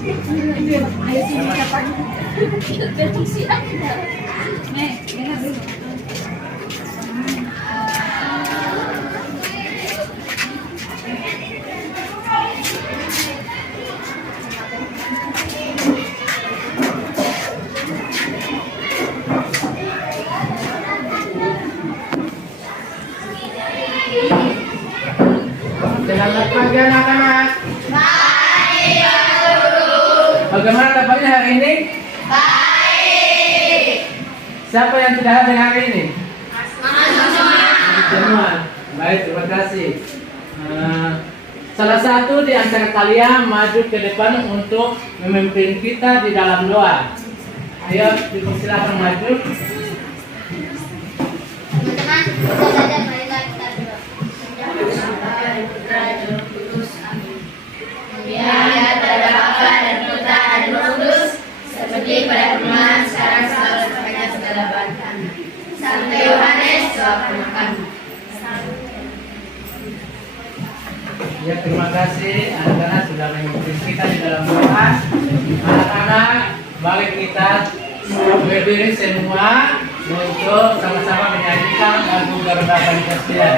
Ayo sini siapa? Besok siang. Nih, dengar dulu. Selamat pagi anak-anak. Baik, Pak Guru. Bagaimana kabarnya hari ini? Baik. Siapa yang tidak hadir hari ini? Semua. Semua. Baik, terima kasih. Salah satu di antara kalian maju ke depan untuk memimpin kita di dalam doa. Ayo, dipersilakan maju. Teman-teman, kita saja marilah kita berdoa. Putra dan Kudus. Amin. Biar Bapa dan Putra dan Roh Kudus, seperti pada permulaan, sekarang selalu sepanjang segala abad. Amin. Santo Yohanes, doakan kami. Ya, terima kasih anak-anak sudah memimpin kita di dalam doa. Anak-anak, mari kita berdiri semua untuk sama-sama menyanyikan lagu Garuda Pancasila.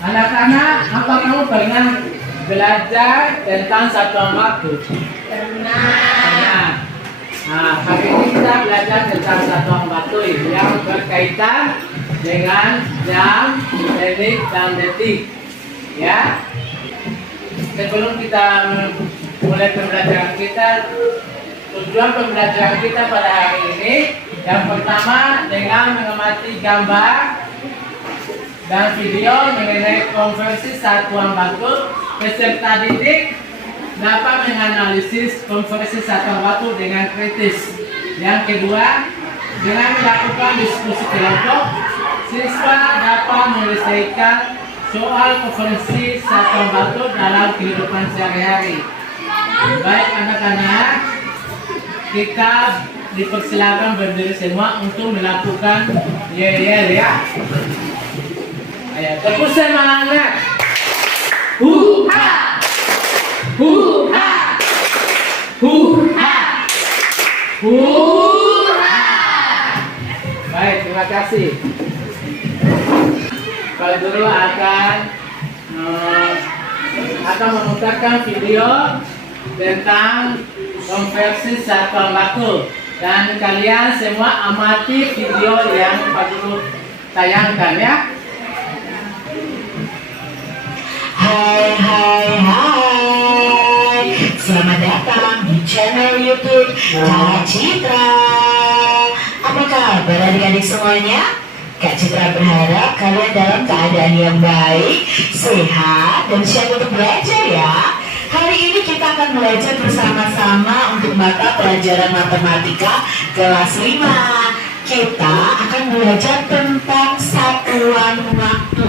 Anak-anak, apa kamu pernah belajar tentang satuan waktu? Pernah. Nah, hari ini kita belajar tentang satuan waktu yang berkaitan dengan jam, menit, dan detik. Ya. Sebelum kita mulai pembelajaran kita, tujuan pembelajaran kita pada hari ini yang pertama dengan mengamati gambar dan video mengenai konversi satuan waktu, peserta didik dapat menganalisis konversi satuan waktu dengan kritis. Yang kedua, dengan melakukan diskusi kelompok, siswa dapat menyelesaikan soal konversi satuan waktu dalam kehidupan sehari-hari. Baik anak-anak, kita dipersilakan berdiri semua untuk melakukan yel-yel ya. Ayo, tepuk semangat. Hu-ha. Hu-ha. Hu-ha. Hu-ha. Baik, terima kasih. Kalau guru akan memutarkan video tentang konversi satuan waktu dan kalian semua amati video yang Pak Guru tayangkan ya. Hai hai hai, selamat datang di channel YouTube Kak Citra. Apa kabar adik-adik semuanya? Kak Citra berharap kalian dalam keadaan yang baik, sehat, dan siap untuk belajar ya. Hari ini kita akan belajar bersama-sama untuk mata pelajaran matematika kelas 5. Kita akan belajar tentang satuan waktu.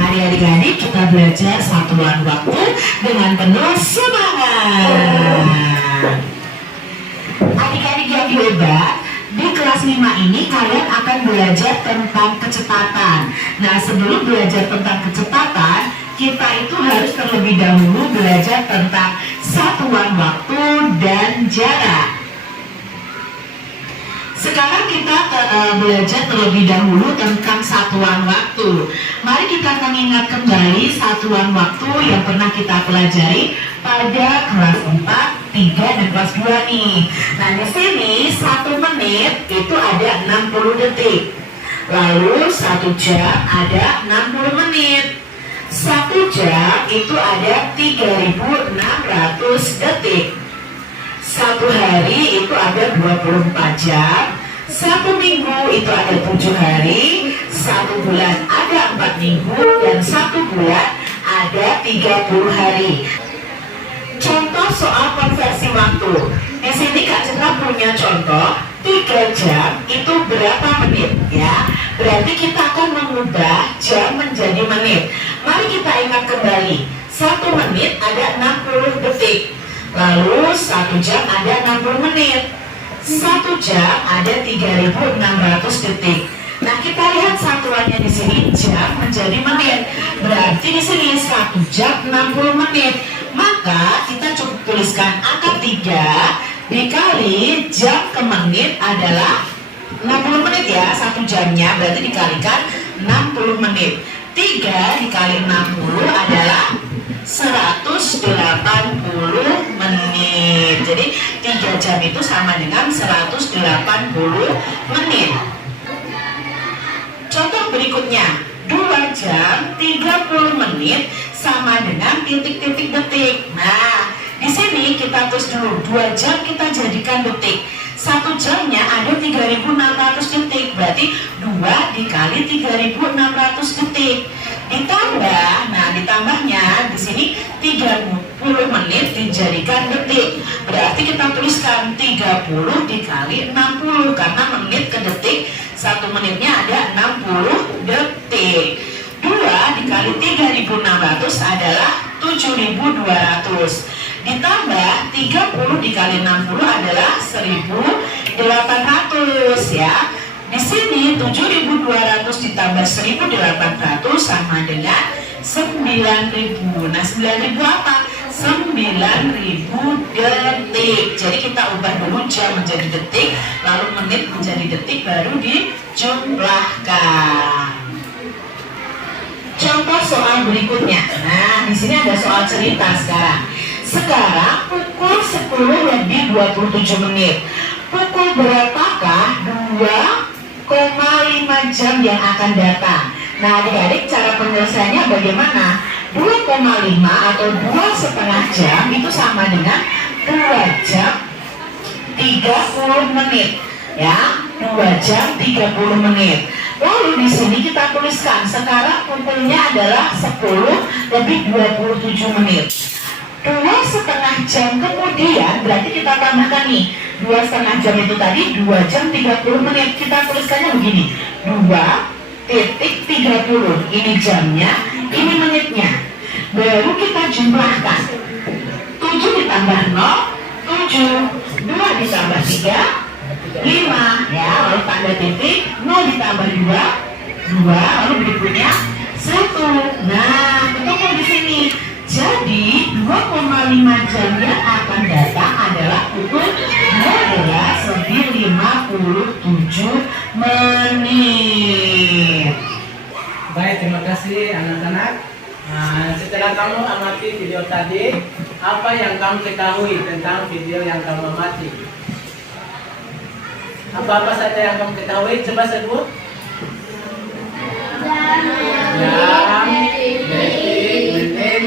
Mari adik-adik kita belajar satuan waktu dengan penuh semangat. Adik-adik yang hebat, di kelas 5 ini kalian akan belajar tentang kecepatan. Nah, sebelum belajar tentang kecepatan, kita itu harus terlebih dahulu belajar tentang satuan waktu dan jarak. Sekarang kita belajar terlebih dahulu tentang satuan waktu. Mari kita mengingat kembali satuan waktu yang pernah kita pelajari pada kelas 4, 3, dan kelas 2 nih. Nah, di sini 1 menit itu ada 60 detik. Lalu 1 jam ada 60 menit. 1 jam itu ada 3.600 detik. Satu hari itu ada 24 jam, satu minggu itu ada 7 hari, satu bulan ada 4 minggu, dan satu bulan ada 30 hari. Contoh soal konversi waktu. Di sini Kak Citra punya contoh 3 jam itu berapa menit ya. Berarti kita akan mengubah jam menjadi menit. Mari kita ingat kembali. 1 menit ada 60 detik. Lalu 1 jam ada 60 menit. 1 jam ada 3.600 detik. Nah, kita lihat satuannya di sini jam menjadi menit. Berarti di sini 1 jam 60 menit. Maka kita cukup tuliskan angka 3 dikali jam ke menit adalah 60 menit ya. 1 jamnya berarti dikalikan 60 menit. 3 dikali 60 adalah 180 menit. Jadi 3 jam itu sama dengan 180 menit. Contoh berikutnya, 2 jam 30 menit sama dengan titik-titik detik. Nah, di sini kita tulis dulu 2 jam kita jadikan detik. 1 jamnya ada 3.600 detik. Berarti 2 dikali 3.600 detik. Ditambah, nah ditambahnya di sini 30 menit dijadikan detik. Berarti kita tuliskan 30 dikali 60 karena menit ke detik 1 menitnya ada 60 detik. 2 dikali 3.600 adalah 7.200. Ditambah 30 dikali 60 adalah 1.800 ya. Di sini 7.200 ditambah 1.800 sama dengan 9.000. Nah, 9.000 apa? 9.000 detik. Jadi kita ubah dulu jam menjadi detik, lalu menit menjadi detik, baru dijumlahkan. Contoh soal berikutnya. Nah, di sini ada soal cerita sekarang. Sekarang pukul 10:27 menit. Pukul berapakah 2,5 jam yang akan datang? Nah, adik-adik, cara penyelesaiannya bagaimana? 2,5 atau 2,5 jam itu sama dengan 2 jam 30 menit. Ya, 2 jam 30 menit. Lalu di sini kita tuliskan sekarang pukulnya adalah 10:27 menit. 2,5 jam kemudian berarti kita tambahkan nih 2,5 jam itu tadi 2 jam 30 menit. Kita tuliskannya begini, 2,30 ini jamnya, ini menitnya. Baru kita jumlahkan 7 ditambah 0, 7, 2 ditambah 3, 5 ya, lalu tanda titik, 0 ditambah 2, 2, lalu berikutnya 1. Nah, ketemu di sini. Jadi 2,5 jam yang akan datang adalah pukul 12:57 menit. Baik, terima kasih anak-anak. Setelah kamu amati video tadi, apa yang kamu ketahui tentang video yang kamu amati? Apa-apa saja yang kamu ketahui? Coba sebut. Jam, detik, menit,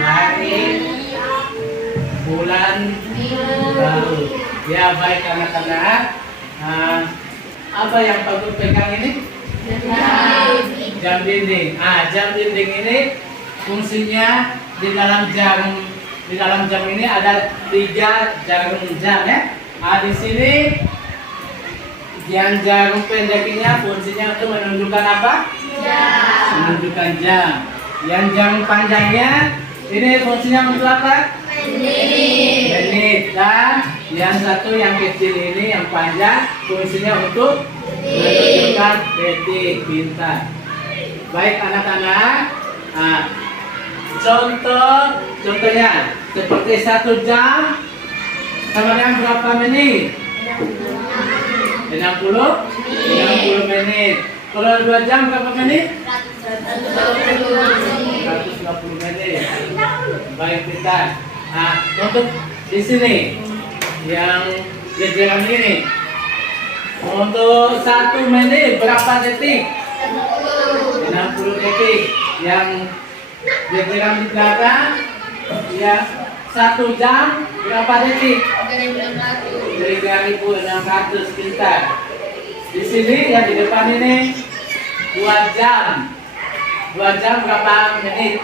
hari, bulan, tahun. Ya, baik anak-anak. Apa yang kamu pegang ini? Jam dinding. Jam dinding ini fungsinya di dalam jam ini ada 3 jarum jam ya. Di sini yang jarum pendeknya fungsinya untuk menunjukkan apa? Jam. Menunjukkan jam. Yang jarum panjangnya ini fungsinya untuk apa? Menit. Dan yang satu yang kecil ini yang panjang fungsinya untuk menunjukkan detik. Pintar. Baik anak-anak. Contohnya seperti 1 jam sama dengan berapa menit? 60 menit. Kalau 2 jam berapa menit? 120 menit. Baik, pintar. Untuk di sini yang jajaran ini, untuk 1 menit berapa detik? 60 detik. Yang jajaran di belakang ya 1 jam Berapa detik? 3.600. 3.600 pintar. Di sini yang di depan ini 2 jam. 2 jam berapa menit?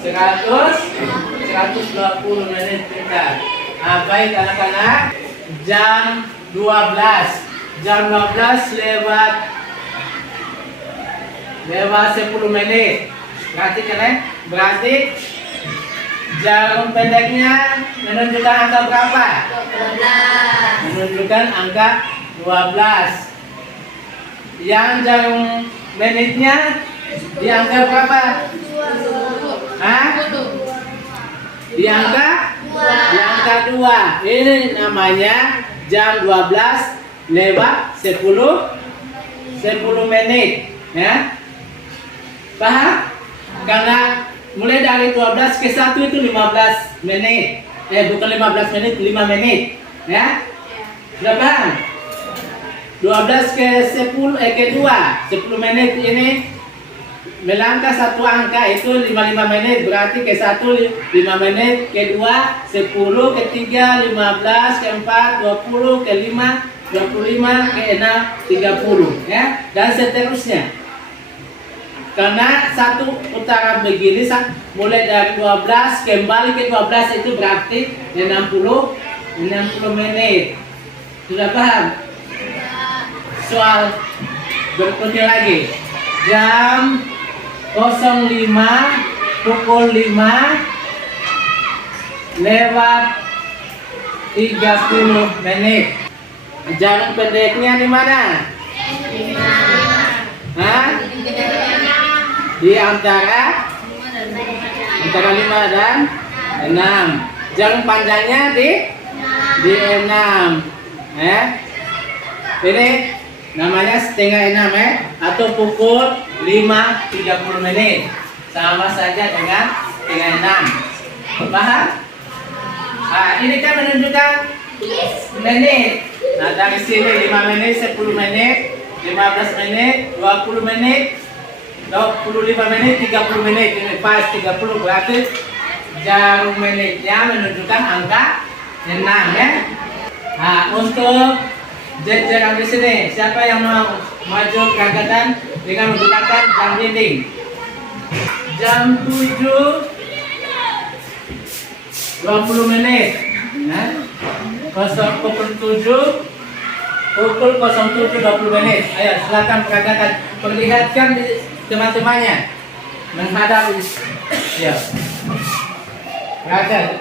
120 menit pintar. Nah, baik anak-anak. Jam 12. Jam 12 lewat 10 menit. Perhatikan ya. Berarti jarum pendeknya menunjukkan angka berapa? 12. Menunjukkan angka 12. Yang jarum menitnya di angka berapa? Hah? Di angka? Di angka 2. Ini namanya jam 12 lewat 10 menit. Ya? Paham? Karena mulai dari 12 ke 1 itu 15 menit. Bukan 15 menit, 5 menit. Ya? Sudah paham? 12 ke 10 ke 2, 10 menit ini melangkah satu angka itu 55 menit, berarti ke 1 5 menit, ke 2 10, ke 3 15, ke 4 20, ke 5 25, ke 6 30, ya, dan seterusnya. Karena satu putaran begini mulai dari 12 kembali ke 12 itu berarti 60 menit. Sudah paham? Soal berikutnya lagi. Jam 05 pukul 5 lewat 30 menit. Jarum pendeknya di mana? Hah? Di antara 5 dan 6. Jarum panjangnya di 6. Ini namanya setengah 6 atau pukul 5 30 menit. Sama saja dengan setengah 6. Paham? Nah, ini kan menunjukkan menit. Nah, dari sini 5 menit, 10 menit, 15 menit, 20 menit, 25 menit, 30 menit. Ini pas 30 berarti jarum menitnya menunjukkan angka 6 ya. Nah, untuk jarak di sini, siapa yang mau maju keangkatan dengan menggunakan jam dinding? Jam 7 20 menit. Nah, pukul 7 20 menit. Ayo silakan peragakan, perlihatkan teman-temannya menghadap. Ya.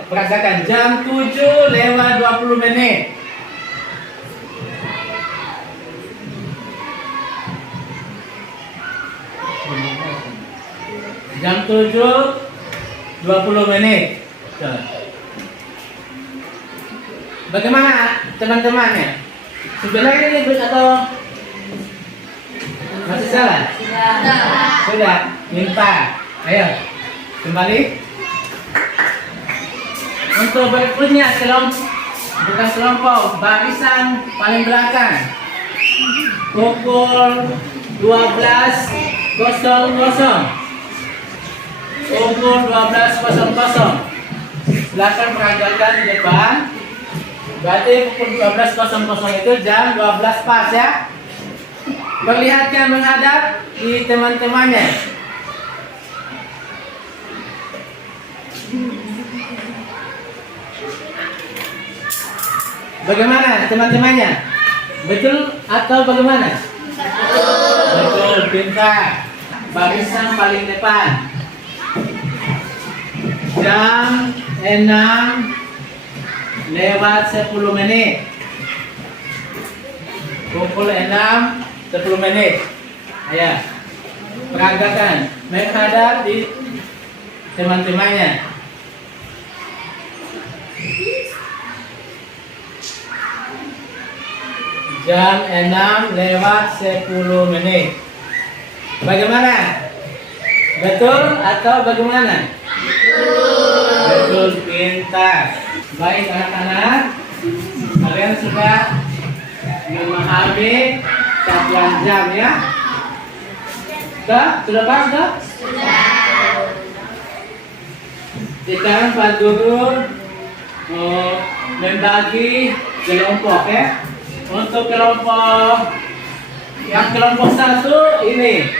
Peragakan jam 7 lewat 20 menit. Jam 7 20 menit. Bagaimana teman-temannya? Sudah ini atau masih salah? Sudah. Minta. Ayo kembali. Untuk berikutnya bukan kelompok, barisan paling belakang. Pukul 12.00. Pukul 12.00. Silakan peragakan di depan. Berarti pukul 12.00 itu jam 12 pas ya. Perlihatkan menghadap di teman-temannya. Bagaimana teman-temannya? Betul atau bagaimana? Betul, pintar. Barisan paling depan. Jam 6 lewat 10 menit. Pukul 6 10 menit. Ayo peragakan menghadap di teman-temannya. Jam 6 lewat 10 menit. Bagaimana? Betul atau bagaimana? Betul, pintar. Baik anak-anak, kalian sudah memahami satuan jam ya? Sudah paham? Sudah. Sekarang Pak Guru membagi kelompok ya. Untuk kelompok satu ini,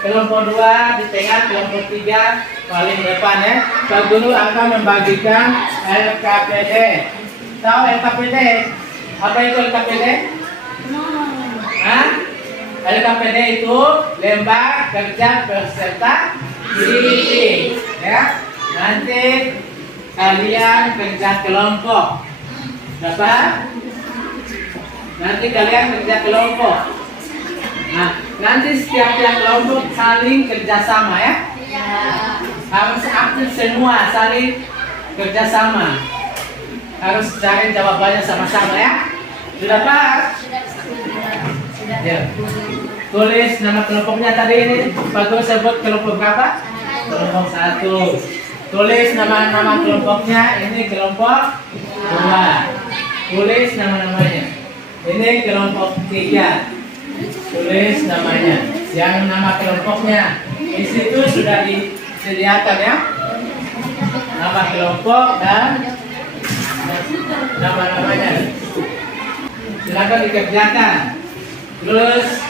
kelompok dua di tengah, kelompok tiga paling depan ya. Pak Guru akan membagikan LKPD. Tahu LKPD? Apa itu LKPD? Hah? LKPD itu lembar kerja peserta didik ya. Nanti kalian kerja kelompok. Dapat? Nanti kalian kerja kelompok. Nah, nanti setiap kelompok saling kerjasama ya. Harus aktif semua, saling kerjasama. Harus cari jawabannya sama-sama ya. Sudah Pak? Ya. Tulis nama kelompoknya tadi ini. Pak Guru sebut kelompok berapa? Kelompok 1. Tulis nama-nama kelompoknya. Ini kelompok 2. Tulis nama-namanya. Ini kelompok 3. Tulis namanya. Yang nama kelompoknya di situ sudah disediakan ya. Nama kelompok dan nama-namanya. Silakan dikerjakan. Terus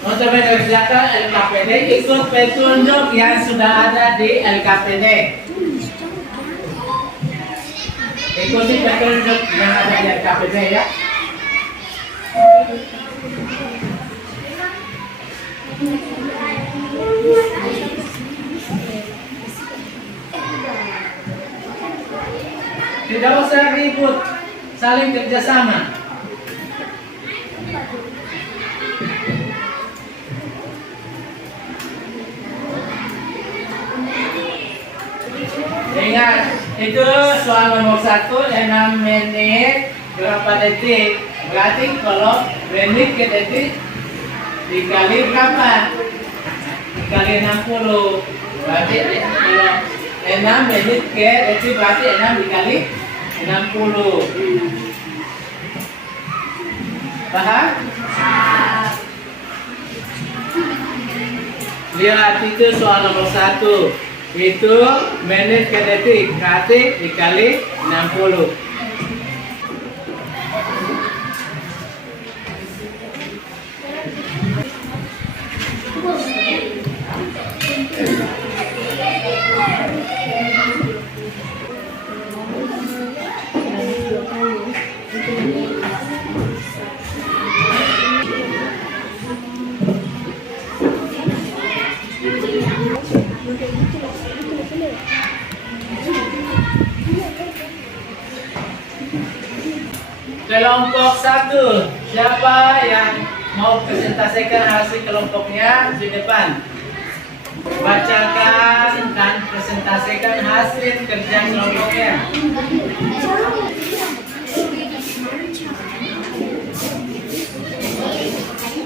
untuk mengerjakan LKPD, ikut petunjuk yang sudah ada di LKPD. Ikuti petunjuk yang ada di LKPD ya. Tidak usah ribut, saling kerjasama. Ingat, itu soal nomor 1, 6 menit berapa detik. Berarti kalau menit ke detik dikali berapa? Dikali 60. Berarti kalau 6 menit ke detik berarti 6 dikali 60. Paham? Lihat, itu soal nomor 1. Itu menit ke detik berarti dikali 60. Kelompok 1, siapa yang mau presentasikan hasil kelompoknya di depan? Bacakan dan presentasikan hasil kerja kelompoknya.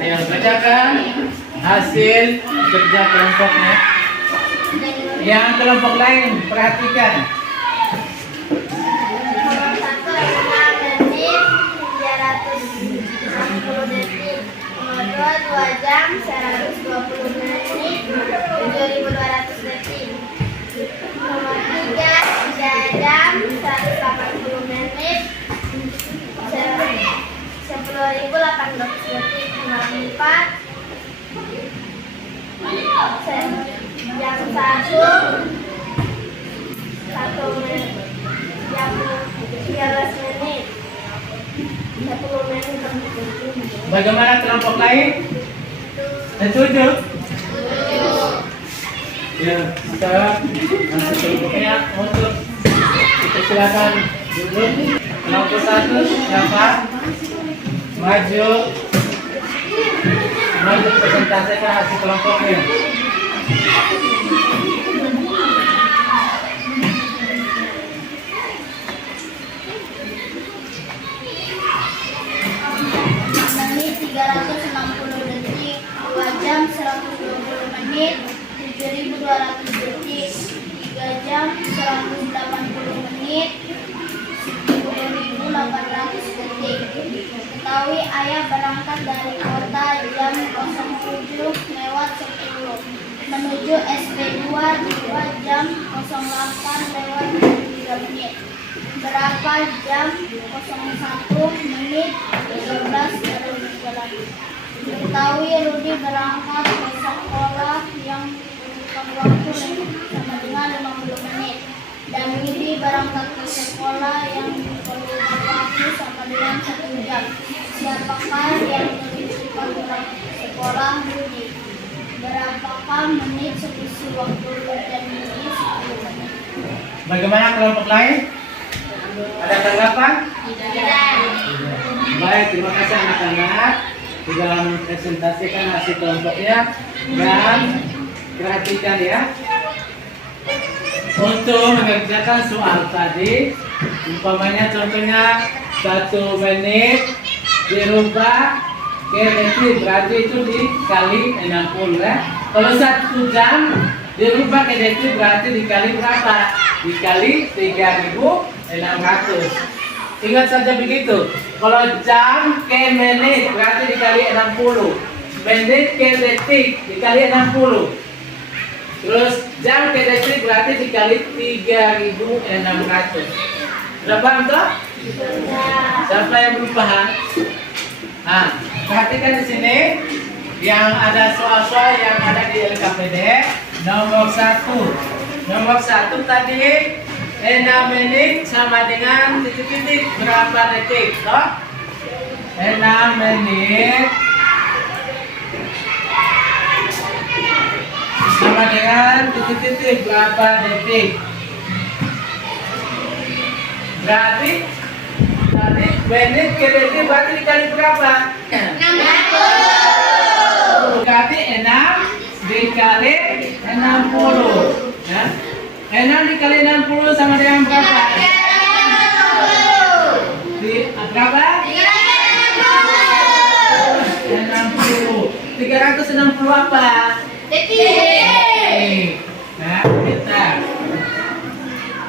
Ayo bacakan hasil kerja kelompoknya. Yang kelompok lain perhatikan. Nomor 2 jam 120 menit 7.200 detik. Nomor 3 jam 180 menit 10.800 detik. Nomor 4 jam 1 menit jam 13 menit 10 menit. Bagaimana kelompok lain? Setuju? Ya, sekarang hasil kelompoknya untuk kita silakan duduk. Kelompok 1 siapa? Maju presentasikan hasil kelompoknya. Menit 360 detik, 2 jam 120 menit 7.200 detik, 3 jam 180 menit 10.800 detik. Ketahui ayah berangkat dari kota jam 07.10 menuju SPU keluar 2 jam 08 lewat 3 menit. Berapa jam 01 menit 13 lagi. Diketahui Rudi berangkat ke sekolah yang membutuhkan waktu sama dengan 50 menit. Dan Widi berangkat ke sekolah yang membutuhkan waktu sama dengan 1 jam. Siapakah yang lebih cepat berangkat ke sekolah? Rudi. Berapakah menit selisih waktu dan Widi? 10 menit. Bagaimana kelompok lain? Ada tanggapan? Tidak. Baik, terima kasih anak-anak sudah mempresentasikan hasil kelompoknya dan perhatikan ya. Untuk mengerjakan soal tadi, umpamanya contohnya 1 menit dirubah ke detik, berarti itu dikali 60 ya. Kalau 1 jam dirubah ke detik berarti dikali berapa? Dikali 3600. Ingat saja begitu. Kalau jam ke menit berarti dikali 60. Menit ke detik dikali 60. Terus jam ke detik berarti dikali 3600. Sudah paham toh? Siapa yang belum paham? Nah, perhatikan di sini yang ada soal-soal yang ada di LKPD. Nomor 1. Nomor 1 tadi 6 menit sama dengan titik-titik berapa detik? Toh? 6 menit sama dengan titik-titik berapa detik? Berarti tadi menit ke detik berarti dikali berapa? 60. Berarti 6 dikali 60 ya? 6 dikali 60 sama dengan berapa? 360. Berapa? 360. 360 apa? Detik. Nah, kita.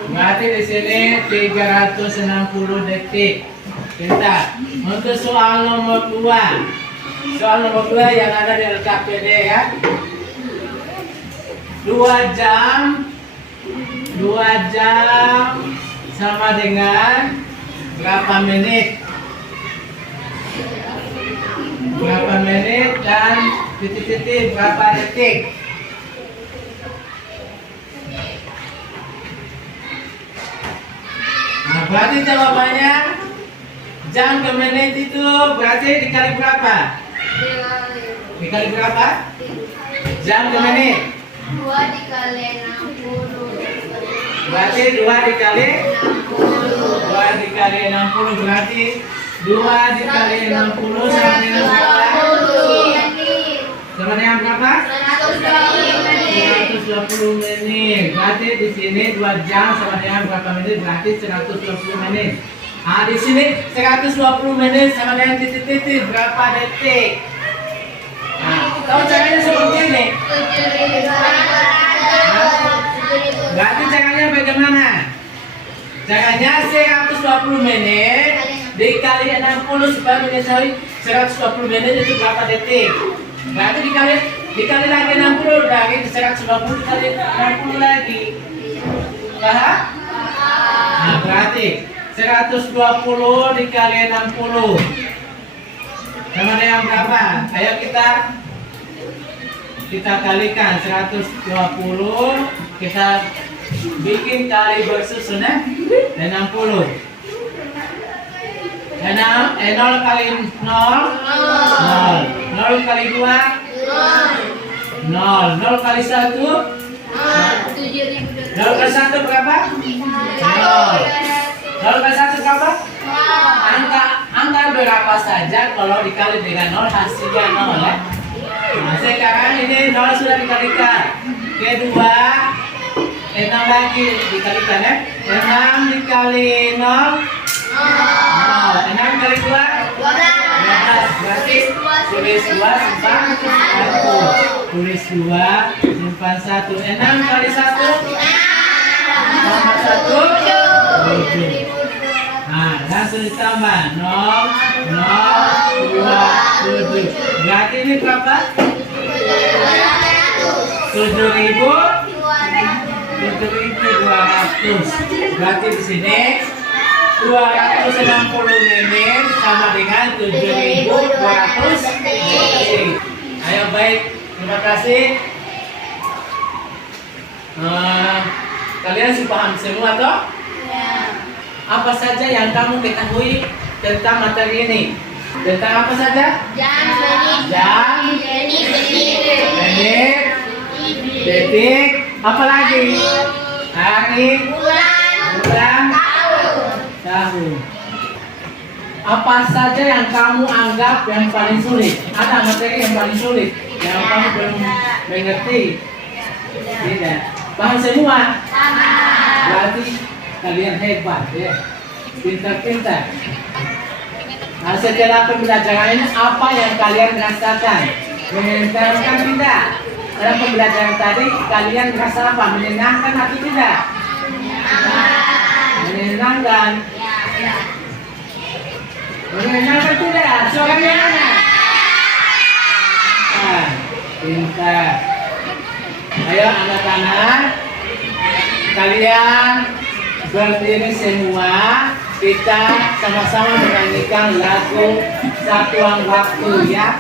Berarti di sini 360 detik. Kita. Untuk soal nomor 2. Soal nomor 2 yang ada di LKPD ya. 2 jam sama dengan berapa menit? Berapa menit dan titik-titik berapa detik? Nah, berarti jawabannya jam ke menit itu berarti dikali berapa? Dikali berapa? Jam ke menit? 2 dikali 60. Berarti 2 dikali 60 berarti 2 dikali 60 sama dengan berapa? Sama dengan berapa? 120 menit. Berarti di sini 2 jam sama dengan berapa menit? Berarti 120 menit. Nah, di sini 120 menit sama dengan titik-titik berapa detik? Nah, tahu caranya seperti ini. Berarti caranya bagaimana? Caranya 120 menit dikali 60 supaya mengetahui 120 menit itu berapa detik. Berarti dikali lagi 60 dari 120 dikali 60 lagi. Paham? Nah, berarti 120 dikali 60 sama dengan berapa? Ayo kita kalikan 120, kita bikin kali bersusun ya. 60. 0 kali 0 0 kali 2 0 0 kali 1 0 kali 1 berapa? 0 0 kali 1 berapa? Angka berapa saja kalau dikali dengan 0 hasilnya 0 ya. Nah, sekarang ini 0 sudah dikalikan. Kedua 6 lagi dikalikan ya. 6 dikali 0 6 kali 2 12. Berarti tulis 2 simpan 1. Tulis 2 simpan 1. 6 kali 1 sama 1 7. Nah, langsung ditambah 0 0 2 7. Berarti ini berapa? 7.200. Berarti di sini 260 menit sama dengan 7.200 detik. Ayo baik, terima kasih. Kalian sudah paham semua toh? Apa saja yang kamu ketahui tentang materi ini? Tentang apa saja? Jam, menit, detik, apa lagi? Hari, bulan, tahun. Apa saja yang kamu anggap yang paling sulit? Ada materi yang paling sulit yang kamu belum mengerti? Tidak. Paham semua? Berarti kalian hebat ya. Pintar-pintar. Nah, setelah pembelajaran ini apa yang kalian rasakan? Menyenangkan tidak? Dalam pembelajaran tadi kalian merasa apa? Menyenangkan atau tidak? Menyenangkan. Menyenangkan tidak? Suaranya mana? Pintar. Ayo anak-anak, kalian berdiri semua. Kita sama-sama menyanyikan lagu Satuan Waktu ya.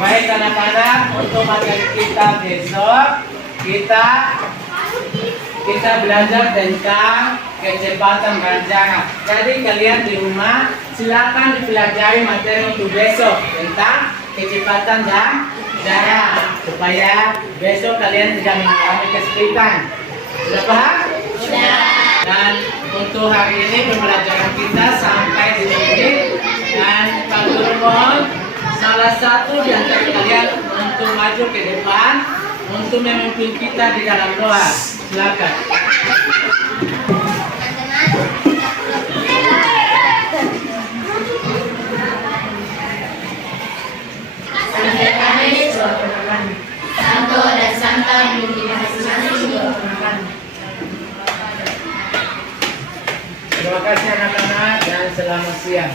Baik anak-anak, untuk materi kita besok kita belajar tentang kecepatan ranjangan. Jadi kalian di rumah silakan dipelajari materi untuk besok tentang kecepatan dan jarak supaya besok kalian tidak mengalami kesulitan. Sudah paham? Sudah. Dan untuk hari ini pembelajaran kita sampai di sini dan Pak Guru mohon salah satu di antara kalian untuk maju ke depan untuk memimpin kita di dalam doa. Silakan. Santo dan Santa di masing-masing doakan. Terima kasih anak-anak dan selamat siang.